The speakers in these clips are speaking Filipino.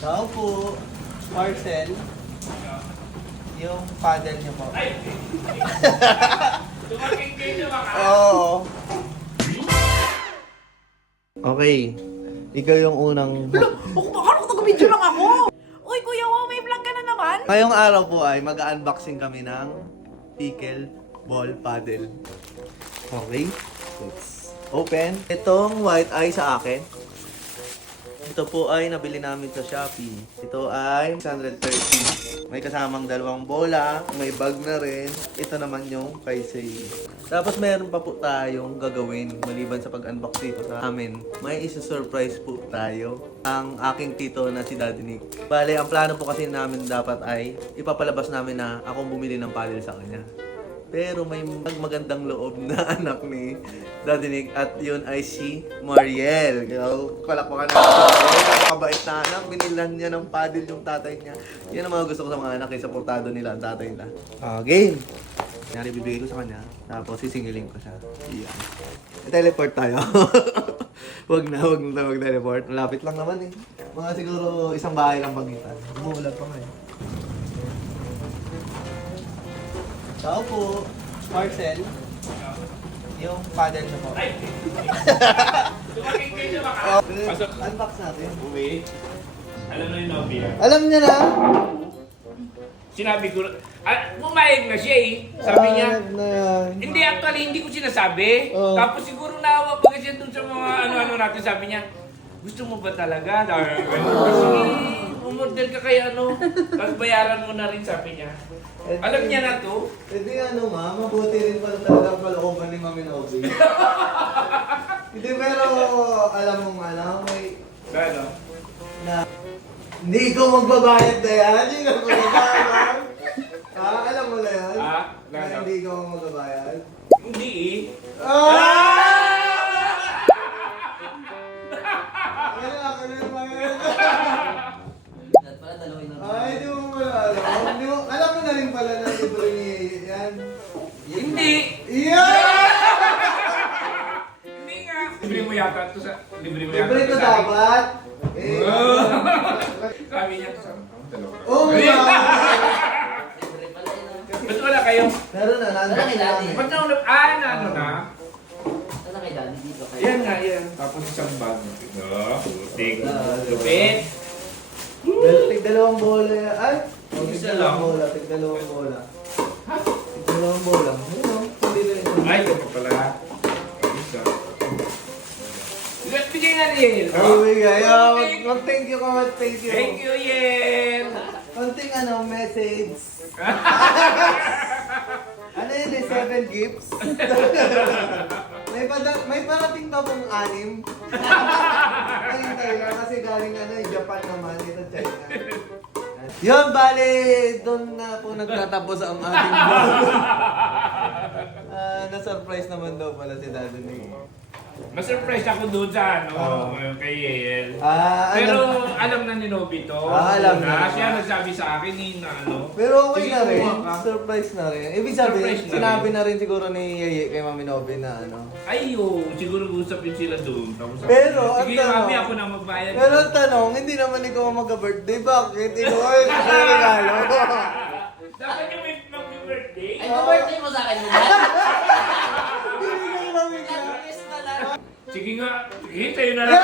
Tao po. Parcel. Yung paddle niyo po. Ay! Dumating kayo ba ka? Oo. Okay. Ikaw yung unang... Akala ko nag-video lang ako! Uy, Kuya Wow, may vlog ka na naman? Ngayong araw po ay mag-unboxing kami ng pickle ball paddle. Okay. Let's open. Itong white eye sa akin. Ito po ay nabili namin sa Shopee. Ito ay 630. May kasamang dalawang bola, may bag na rin. Ito naman yung kay Say. Tapos meron pa po tayong gagawin maliban sa pag-unbox dito sa amin. May isa-surprise po tayo. Ang aking tito na si Daddy Nick. Bale, ang plano po kasi namin dapat ay ipapalabas namin na akong bumili ng paddle sa kanya. Pero may magandang loob na anak ni Daddy Nick at yun ay si Mariel. Palakpakan natin. Napakabait na anak. Binilan niya ng paddle yung tatay niya. Yan ang mga gusto ko sa mga anak. Supportado nila ang tatay nila. Game! Nangyari bibigay ko sa kanya. Tapos sisingilin ko siya. Yan. I-teleport tayo. wag na teleport. Malapit lang naman eh. Mga siguro isang bahay lang pagitan. Umuulan pa ngayon. Tao po. Parcel. Yung paddle niyo po. Ay! Dumating kayo ba ka? Pasok. Unbox natin. Uwi. Alam mo yung nobya. Alam niya na. Sinabi ko, pumayag na siya eh. Sabi niya, Na yan. hindi actually, hindi ko sinasabi. Oh. Tapos siguro naawa pa kasi dun sa mga ano-ano natin. Sabi niya, gusto mo ba talaga? Sige, umorder ka kay ano. Tapos bayaran mo na rin, sabi niya. Alam niya na to. Hindi ano ma, mabuti rin pala talaga ang palooban ni Mami Novi. Hindi pero alam mo may Ano? na hindi ko magbabayad na yan. Hindi ko magbabayad. Alam mo na yan? Na Ano? hindi ko magbabayad. Hindi eh. Ako na yung bayad. Ay, hindi mo pala alam. Alam mo na rin pala na libre ni yan. Hindi. Yeah! Hindi nga. Libre mo yata ito sa... Libre mo yata Libre ito ko sa akin. dapat. Eh, Sabi niya, dalawa. oh my God! Ba't wala kayo? Meron na, nandun na. Ba't naunap? Na ano na? Yan nga, yan. Tapos isang bag. Ito, puting. Lupit. Tig-dalawang bola yan. Ay! Isa lang. Tig-dalawang bola. Tig-dalawang bola. Ayun, hindi na ito. Ay, ito pa pala. Isa. Bigay nga ni Yel. Oh my God. Mag-thank you ka, mag-thank you. Thank you, Yel. Konting message. Ano yun eh, 7 gifts? may parating pa pong 6. Hintay lang kasi galing Japan naman, ito China. Yun, bale, doon na po nagtatapos ang ating vlog. Na-surprise naman daw pala si Daddy Nick. Ma-surprise ako doon sa kay Yel. Ano? Pero alam na ni Nobby to. Alam na. Siya nagsabi sa akin na Pero okay sige, na rin. kumuha ka. Surprise na rin. Ibig sabihin, Surprise na sinabi na rin siguro ni Yeye kay Mami Nobi na siguro usapin sila doon. Tapos sabi Pero, niya, sige, ang tanong- mami, ako na magbayad. Pero ang tanong, hindi naman ikaw ang magka-birthday. Bakit? Ikaw ay regalo. Dapat yung may mag-birthday. Ay, birthday mo sa akin mo ba? Bibigay Mami ka. Sige nga, hintayin na lang.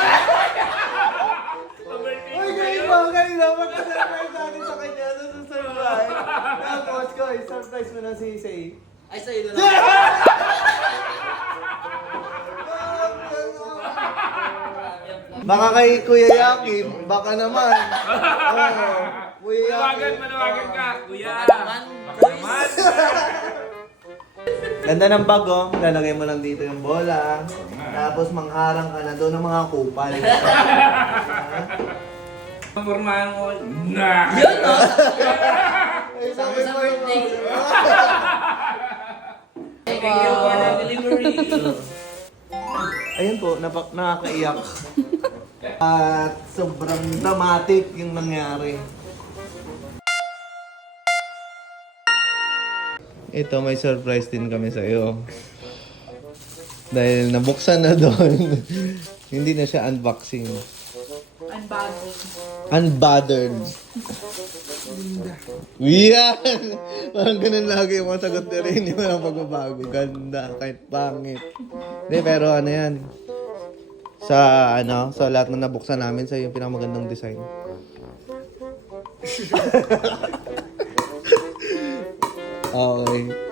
Mag-birthday Uy, ko kayo. galing ba? Magka-surprise natin sa kanya. Surprise. Tapos ko, surprise mo na si Say. Ay, sa'yo na lang. Baka kay Kuya Yakim, baka naman. Oo. Kuya Yakim. Manawagan ka, kuya. Baka naman, Baka naman. Ganda ng bag, oh. Lalagay mo lang dito yung bola. Tapos mangharang ka na doon ng mga kupal. Pormahan ko, na. Yun, no? Ay, sabi Sa mo birthday. Thank you for the delivery. Ayun po, nakakaiyak. At sobrang dramatic yung nangyari. Ito, may surprise din kami sa iyo. Dahil nabuksan na doon. Hindi na siya unboxing. Unboxing. Unbothered. Yan! Parang ganun lagi yung mga sagot na rin. Yung walang pagbabago. Ganda, kahit pangit. Hindi, pero ano yan. Sa lahat na nabuksan namin, sa yung pinakamagandang design. Okay.